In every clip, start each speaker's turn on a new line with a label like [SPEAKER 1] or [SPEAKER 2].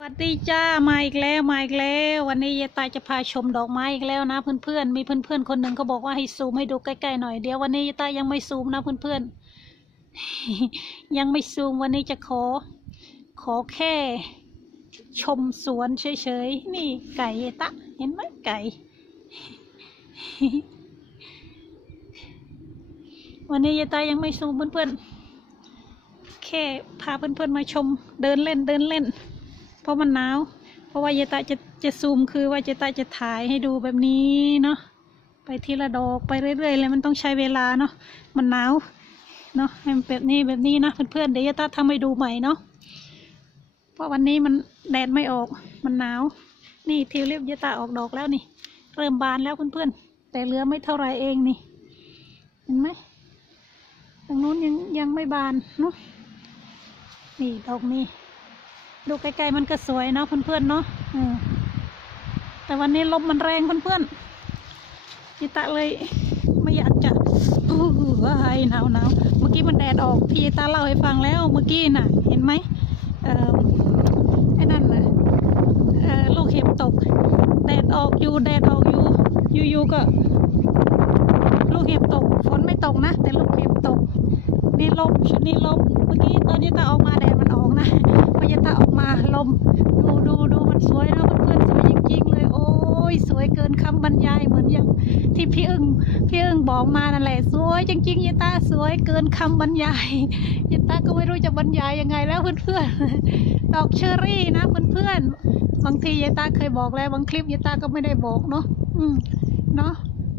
[SPEAKER 1] สวัสดีจ้ามาอีกแล้วมาอีกแล้ว วันนี้ยายตายจะพาชมดอกไม้อีกแล้วนะเพื่อนๆมีเพื่อนๆคนหนึ่งเขาบอกว่าให้ซูมให้ดูใกล้ๆหน่อยเดี๋ยววันนี้ยายตายยังไม่ซูมนะเพื่อนๆยังไม่ซูมวันนี้จะขอ ขอแค่ ชมสวนเฉยๆนี่ไก่ยายตะเห็นไหมไก่ วันนี้ยายตายยังไม่ซูมเพื่อนๆแค่พาเพื่อนๆมาชมเดินเล่นเดินเล่น ราะมันหนาว เพราะว่าเยตาจะจะซูมคือว่าเยตาจะถ่ายให้ดูแบบนี้เนาะไปทีละดอกไปเรื่อยๆเลยมันต้องใช้เวลาเนาะมันหนาวเนาะให้มันแบบนี้แบบนี้นะเพื่อนๆเดี๋ยวเยตาทำให้ดูใหม่เนาะเพราะวันนี้มันแดดไม่ออกมันหนาว นี่ทิวลิปเยตาออกดอกแล้วนี่ เริ่มบานแล้วเพื่อนๆ แต่เหลือไม่เท่าไรเองนี่ เห็นไหมตรงนู้นยังยังไม่บานเนาะนี่ดอกนี้ ดูไกลๆมันก็สวยเนาะเพื่อนๆเนาะอืมแต่วันนี้ลมมันแรงเพื่อนๆจิตะเลยไม่อยากจะอู้ว่าไหนาวหนาวเมื่อกี้มันแดดออกพี่ตาเล่าให้ฟังแล้วเมื่อกี้น่ะ เห็นไหมอ่อไอ้นั่นน่ะเอ่อลูกเห็บตก แดดออกอยู่แดดออกอยู่อยู่ๆก็ ลูกเห็บตกฝนไม่ตกนะ แต่ลูกเห็บตก นี่ลมชุดนี้ลม เมื่อกี้ตอนนี้ตาออกมาแดดมันออกนะพอยตาออกมาลม ดูดูดูมันสวยนะเพื่อนๆสวยจริงๆเลย โอ้ยสวยเกินคำบรรยายเหมือนอย่างที่พี่อึ้งพี่อึ้งบอกมานั่นแหละสวยจริงๆยตาสวยเกินคำบรรยายยตาก็ไม่รู้จะบรรยายยังไงแล้วเพื่อนๆดอกเชอรี่นะเพื่อนๆบางทียตาเคยบอกแล้วบางคลิปยตาก็ไม่ได้บอกเนาะอืมเนาะ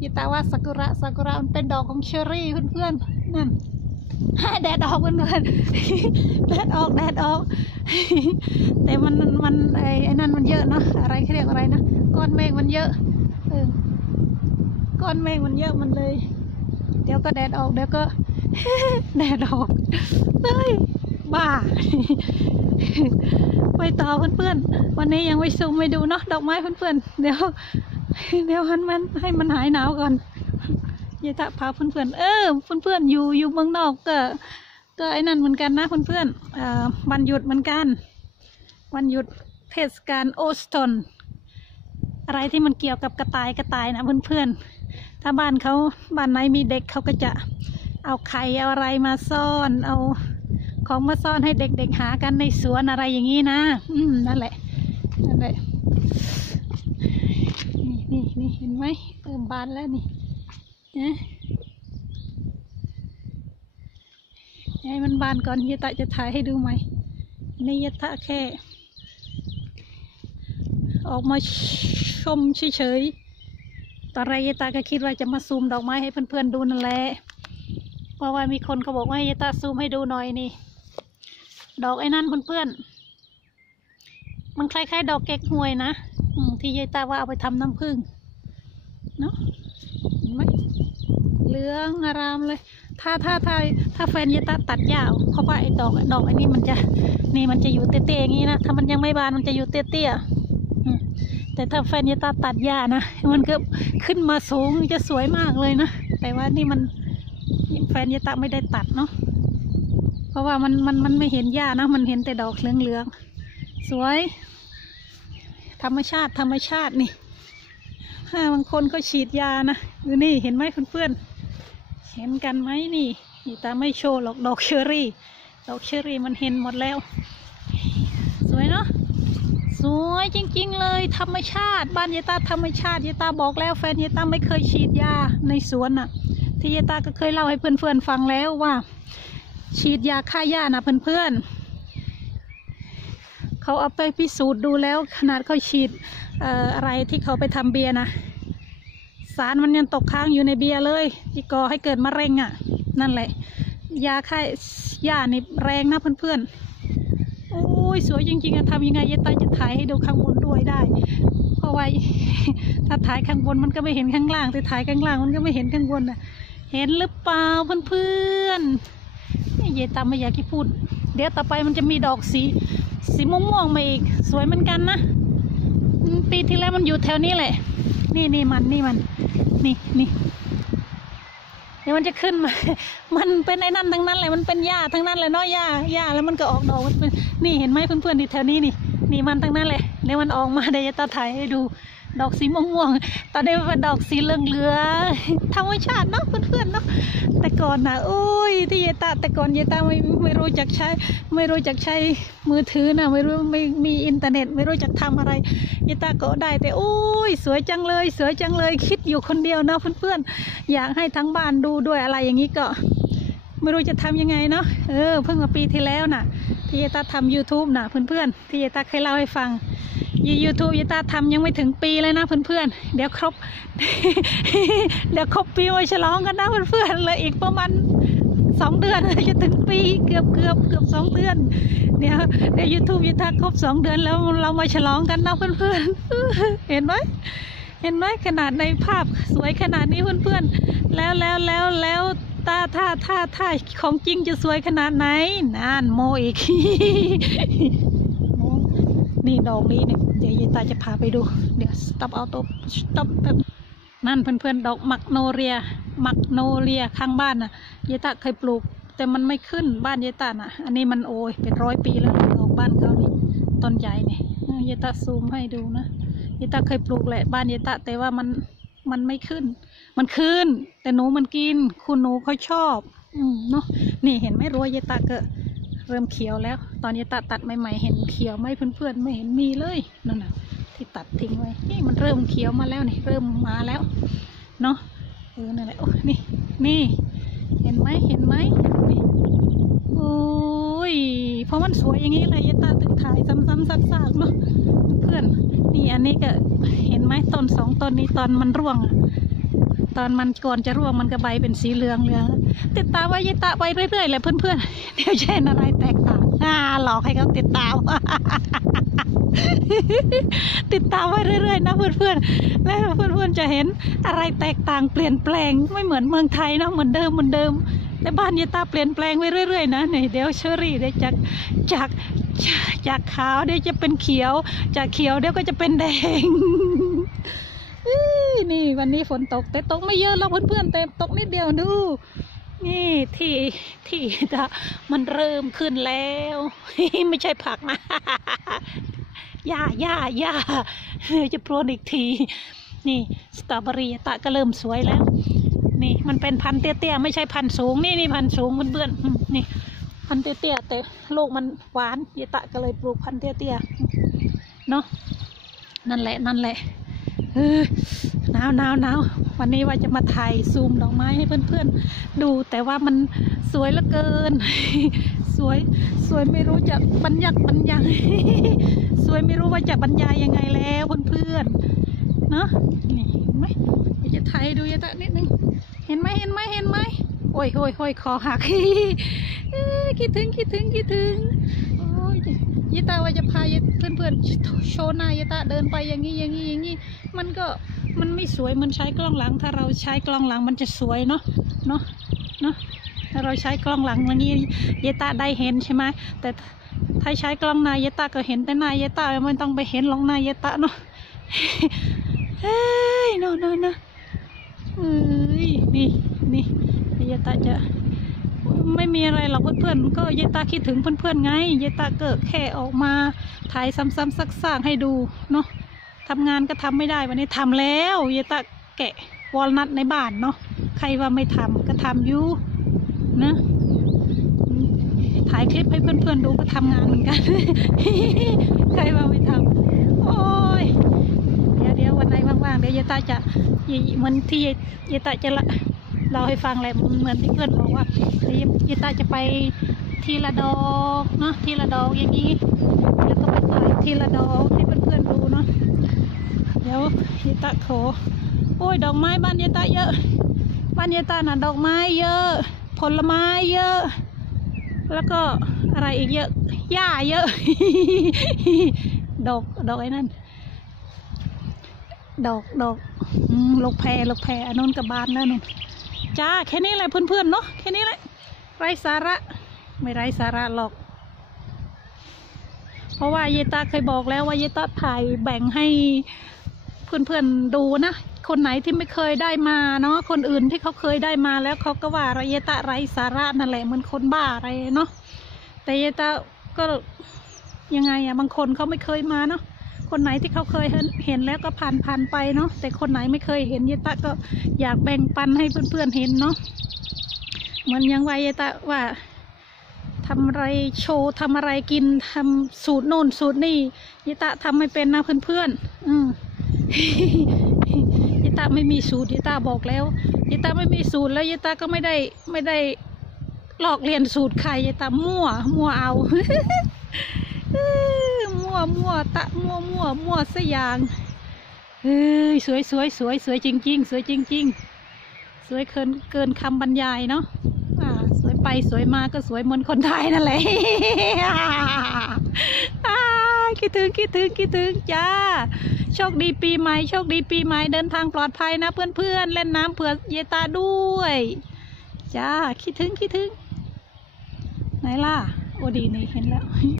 [SPEAKER 1] ยตาว่าซากุระซากุระมันเป็นดอกของเชอรี่เพื่อนๆนั่น แดดออกเพื่อนๆแดดออกแดดออก แต่มันมันไอ้ไอ้นั่นมันเยอะเนาะอะไรเขาเรียกอะไรนะก้อนเมฆมันเยอะเออก้อนเมฆมันเยอะมันเลย เดี๋ยวก็แดดออกเดี๋ยวก็แดดออกเฮ้ยบ้าไปต่อเพื่อนๆ วันนี้ยังไม่ซูมไม่ดูเนาะดอกไม้เพื่อนๆ เดี๋ยว เดี๋ยวมันมันให้มันหายหนาวก่อน ยายตะพาเพื่อนๆเออเพื่อนๆอยู่อยู่เมืองนอกก็ก็ไอ้นั่นเหมือนกันนะเพื่อนๆอ่าวันหยุดเหมือนกัน วันหยุดเทศกาลโอสตนอะไรที่มันเกี่ยวกับกระต่ายกระต่ายนะเพื่อนๆถ้าบ้านเขาบ้านไหนมีเด็กเขาก็จะเอาไข่เอาอะไรมาซ่อน เอาของมาซ่อนให้เด็กๆหากันในสวนอะไรอย่างนี้นะ อืมนั่นแหละนั่นแหละนี่นี่นี่เห็นไหมเริ่มบานแล้วนี่ ให้มันบานก่อนยะตะจะถ่ายให้ดูไหมนี่ยะตะแค่ ออกมาชมเฉยๆตอนแรกยะตะก็คิดว่าจะมาซูมดอกไม้ให้เพื่อนๆดูนั่นแหละเพราะว่ามีคนเขาบอกว่าให้ยะตะซูมให้ดูหน่อยนี่ ดอกไอ้นั่นเพื่อนๆมันคล้ายๆ ดอกเก๊กฮวยนะที่ยายตาว่าเอาไปทำน้ำผึ้งเนาะ เหลืองอารามเลย ถ้าถ้าถ้าถ้าแฟนยาตาตัดยาวเพราะว่าไอ้ดอกดอกอันนี้มันจะนี่มันจะอยู่เตี้ยๆอย่างนี้นะถ้ามันยังไม่บานมันจะอยู่เตี้ยๆแต่ถ้าแฟนยาตาตัดหญ้านะมันก็ขึ้นมาสูงจะสวยมากเลยนะแต่ว่านี่มันแฟนยาตาไม่ได้ตัดเนาะเพราะว่ามันมันมันไม่เห็นหญ้านะมันเห็นแต่ดอกเหลืองๆสวย ธรรมชาติธรรมชาตินี่ถ้าบางคนก็ฉีดยานะนี่เห็นไหมเพื่อนๆ เห็นกันไหมนี่ นี่ตาไม่โชว์หรอกดอกเชอรี่ ดอกเชอรี่มันเห็นหมดแล้ว สวยเนาะ สวยจริงๆเลย ธรรมชาติ บ้านยายตาธรรมชาติยายตาบอกแล้วแฟนยายตาไม่เคยฉีดยาในสวนน่ะ ที่ยายตาก็เคยเล่าให้เพื่อนๆฟังแล้วว่า ฉีดยาฆ่าหญ้านะเพื่อนๆเขาเอาไปพิสูจน์ดูแล้วขนาดเขาฉีดอออะไรที่เขาไปทำเบียร์นะ สารมันยังตกค้างอยู่ในเบียร์เลยที่ก่อให้เกิดมะเร็งอะ่ะ นั่นแหละ ยาฆ่าหญ้านี่แรงนะเพื่อนๆ โอ้ยสวยจริงๆอะทำยังไงยายตาจะถ่ายให้ดูข้างบนด้วยได้ เพราะว่าถ้าถ่ายข้างบนมันก็ไม่เห็นข้างล่างแต่ถ่ายข้างล่างมันก็ไม่เห็นข้างบนอะเห็นหรือเปล่าเพื่อนๆนี่ยายตาไม่อยากที่พูด เดี๋ยวต่อไปมันจะมีดอกสีสีม่วงๆมาอีก สวยเหมือนกันนะปีที่แล้วมันอยู่แถวนี้แหละ นี่นี่มันนี่มัน นี่นี่เดี๋ยวมันจะขึ้นมา มันเป็นไอ้นั่นทั้งนั้นเลย มันเป็นหญ้าทั้งนั้นเลยเนาะหญ้าหญ้าแล้วมันก็ออกดอกมันเป็นนี่เห็นไหมเพื่อนๆนี่แถวนี้นี่ นี่มันทั้งนั้นเลยเดี๋ยวมันออกมาเดี๋ยวจะตาถ่ายให้ดู ดอกสีม่วงๆตอนนี้เป็นดอกสีเหลืองเหลืองๆธรรมชาติเนาะเพื่อนๆเนาะแต่ก่อนนะโอ้ยที่เยตาแต่ก่อนเยตาไม่ไม่รู้จักใช้ ไม่รู้จักใช้มือถือนะไม่รู้ไม่มีอินเทอร์เน็ต ไม่รู้จักทำอะไรเยตาก็ได้แต่โอ้ยสวยจังเลย สวยจังเลยคิดอยู่คนเดียวนะเพื่อนๆ อยากให้ทั้งบ้านดูด้วยอะไรอย่างนี้ก็ไม่รู้จะทำยังไงเนาะ เออ เพิ่งมาปีที่แล้วน่ะ ที่ยายตาทำ YouTube น่ะเพื่อนๆ ที่ยายตาเคยเล่าให้ฟัง ยูทูบยายตาทำยังไม่ถึงปีเลยนะเพื่อนๆ เดี๋ยวครบ เดี๋ยวครบปีมาฉลองกันนะเพื่อนๆเลยอีกประมาณสองเดือนจะถึงปีเกือบเกือบเกือบสองเดือน เดี๋ยวเดี๋ยวยูทูบยายตาครบสองเดือนแล้วเรามาฉลองกันนะเพื่อนๆ เห็นไหมเห็นไหมขนาดในภาพสวยขนาดนี้เพื่อนๆ แล้วแล้วแล้วแล้วตาถ้าถ้าถ้าของจริงจะสวยขนาดไหนนั่นโมอีกนี่ดอกนี้เนี่ย เดี๋ยวยายตาจะพาไปดู เดี๋ยว stop เอาตัว stop แบบนั่นเพื่อนๆ ดอกมักโนเรีย มักโนเรียข้างบ้านน่ะยายตาเคยปลูก แต่มันไม่ขึ้นบ้านยายตาน่ะ อันนี้มันโอยเป็นร้อยปีแล้วดอกบ้านเขานี่ต้นใหญ่เนี่ยยายตาซูมให้ดูนะยายตาเคยปลูกแหละบ้านยายตาแต่ว่ามันมันไม่ขึ้น มันขึ้น แต่หนูมันกิน คุณหนูเขาชอบ อืมเนาะนี่เห็นไหมรั้วยายตาเก็ เริ่มเขียวแล้ว ตอนยายตาตัดใหม่ๆเห็นเขียวไหมเพื่อนๆไม่เห็นมีเลยนั่นน่ะ ที่ตัดทิ้งไว้ นี่มันเริ่มเขียวมาแล้วนี่เริ่มมาแล้วเนาะเออนั่นแหละโอ้นี่นี่เห็นไหมเห็นไหมนี่โอ้ยเพราะมันสวยอย่างนี้เลยยตาตึกถ่ายซ้ำๆซักๆเนาะเพื่อนนี่อันนี้ก็เห็นไหมต้นสองต้นนี้ตอนมันร่วง ตอนมันก่อนจะร่วงมันก็ใบเป็นสีเหลืองเหลืองติดตามไว้ยิตาไปเรื่อยๆแหละเพื่อนๆเดี๋ยวเช่นอะไรแตกต่างอ่าหลอกให้เขาติดตาม ติดตามไว้เรื่อยๆนะเพื่อนๆแล้วเพื่อนๆจะเห็นอะไรแตกต่างเปลี่ยนแปลงไม่เหมือนเมืองไทยนะเหมือนเดิมเหมือนเดิมแต่บ้านยายตาเปลี่ยนแปลงไปเรื่อยๆนะนี่เดี๋ยวเชอรี่เดี๋ยวจากจากจากขาวเดี๋ยวจะเป็นเขียว จากเขียวเดี๋ยวก็จะเป็นแดง นี่วันนี้ฝนตก แต่ตกไม่เยอะแล้วเพื่อนๆแต่ตกนิดเดียวดู นี่ที่ที่จะมันเริ่มขึ้นแล้ว ไม่ใช่ผักนะหญ้าหญ้าหญ้าจะโปรนอีกที นี่สตรอเบอรี่ตะก็เริ่มสวยแล้ว นี่มันเป็นพันธุ์เตี้ยๆไม่ใช่พันธุ์สูง นี่นี่พันธุ์สูงเพื่อนๆอืมนี่พันธุ์เตี้ยๆแต่ลูกมันหวานยตะก็เลยปลูกพันธุ์เตี้ยๆเนาะนั่นแหละนั่นแหละเออาวหนาวหนาววันนี้ว่าจะมาถ่ายซูมดอกไม้ให้เพื่อนๆ ดู แต่ว่ามันสวยเหลือเกิน สวยสวยไม่รู้จะบรรยักบรรยังสวยไม่รู้ว่าจะบรรยายยังไงแล้วเพื่อนๆเนาะนี่เห็นไหมจะถ่ายดูยายตะนิดนึงเห็นไหมเห็นไหมเห็นไหมโอ้ยโอ้ยโอ้ยคอหักคิดถึงคิดถึงคิดถึงโอ้ยยายตาว่าจะพาเพื่อนๆโชว์หน้ายายตาเดินไปอย่างนี้อย่างนี้อย่างนี้มันก็ มันไม่สวยเหมันใช้กล้องหลัง ถ้าเราใช้กล้องหลังมันจะสวยเนาะเนาะเนาะถ้าเราใช้กล้องหลังอย่างนี้ยายตาได้เห็นใช่ไหมแต่ถ้าใช้กล้องหน้ายายตาก็เห็นแต่หน้ายายตาไม่ต้องไปเห็นหลงหน้ายายตาเนาะเฮ้ยเนาะเนาะเนาะเอ้ยนี่นี่ยายตาจะไม่มีอะไรหรอกเพื่อนๆก็ยายตาคิดถึงเพื่อนๆไงยายตาเก็แค่ออกมาถ่ายซ้ำๆซักๆให้ดูเนาะ ทำงานก็ทำไม่ได้วันนี้ทำแล้วยายตาแกะวอลนัทในบ้านเนาะใครว่าไม่ทำก็ทำอยู่นะถ่ายคลิปให้เพื่อนๆดูก็ทำงานเหมือนกัน ใครว่าไม่ทำโอ้ยเดี๋ยวเดี๋ยววันไหนว่างๆเดี๋ยวยายตาจะเหมือนที่ยายตาจะละเราให้ฟังแหละเหมือนที่เพื่อนบอกว่าเดี๋ยวยายตาจะไปทีละดอกเนาะทีละดอกอย่างนี้แล้วก็ไปถ่ายทีละดอกให้เพื่อนๆดูเนาะ ดี๋ยวยายตาขโอ้ยดอกไม้บ้านยายตาเยอะ บ้านยายตาน่ะดอกไม้เยอะ ผลไม้เยอะ แล้วก็อะไรอีกเยอะหญ้าเยอะ ดอกดอกไอ้นั่นดอกดอกลกแพรลกแพรอันนู้นกับบานนู่นจ้าแค่นี้แหละเพื่อนๆเนาะแค่นี้แหละไร้สาระไม่ไร้สาระหรอก เพราะว่าเยตาเคยบอกแล้วว่าเยตาถ่ายแบ่งให้ เพื่อนๆดูนะ คนไหนที่ไม่เคยได้มาเนาะคนอื่นที่เขาเคยได้มาแล้วเขาก็ว่าเยตาไรสาระนั่นแหละเหมือนคนบ้าอะไรเนาะแต่เยตาก็ยังไงอะบางคนเขาไม่เคยมาเนาะคนไหนที่เขาเคยเห็นแล้วก็ผ่านผ่านไปเนาะแต่คนไหนไม่เคยเห็นเยตะก็อยากแบ่งปันให้เพื่อนๆเห็นเนาะเหมือนยังไวเยตะว่าทำอะไรโชว์ทำอะไรกินทำสูตรโน่นสูตรนี่เยตะทำไม่เป็นนะเพื่อนๆอืม ยิตาไม่มีสูตรเยตาบอกแล้วเยตาไม่มีสูตรแล้วเยตาก็ไม่ได้ไม่ได้ลอกเรียนสูตรใครเยตามั่ว มั่วเอามั่วมั่วตะมั่วมั่วมั่วสกอย่างเอ้ยสวยสวยสวยสวยจริงๆสวยจริงๆสวยเกินเกินคำบรรยายเนาะสวยไปสวยมาก็สวยเหมือนคนไทยนั่นแหละคิดถึงคิดถึงคิดถึงจ้า โชคดีปีใหม่โชคดีปีใหม่เดินทางปลอดภัยนะ เพื่อนๆเล่นน้ำเผื่อเยตาด้วยจ้าคิดถึงคิดถึงไหนล่ะ โอดีนี่เห็นแล้ว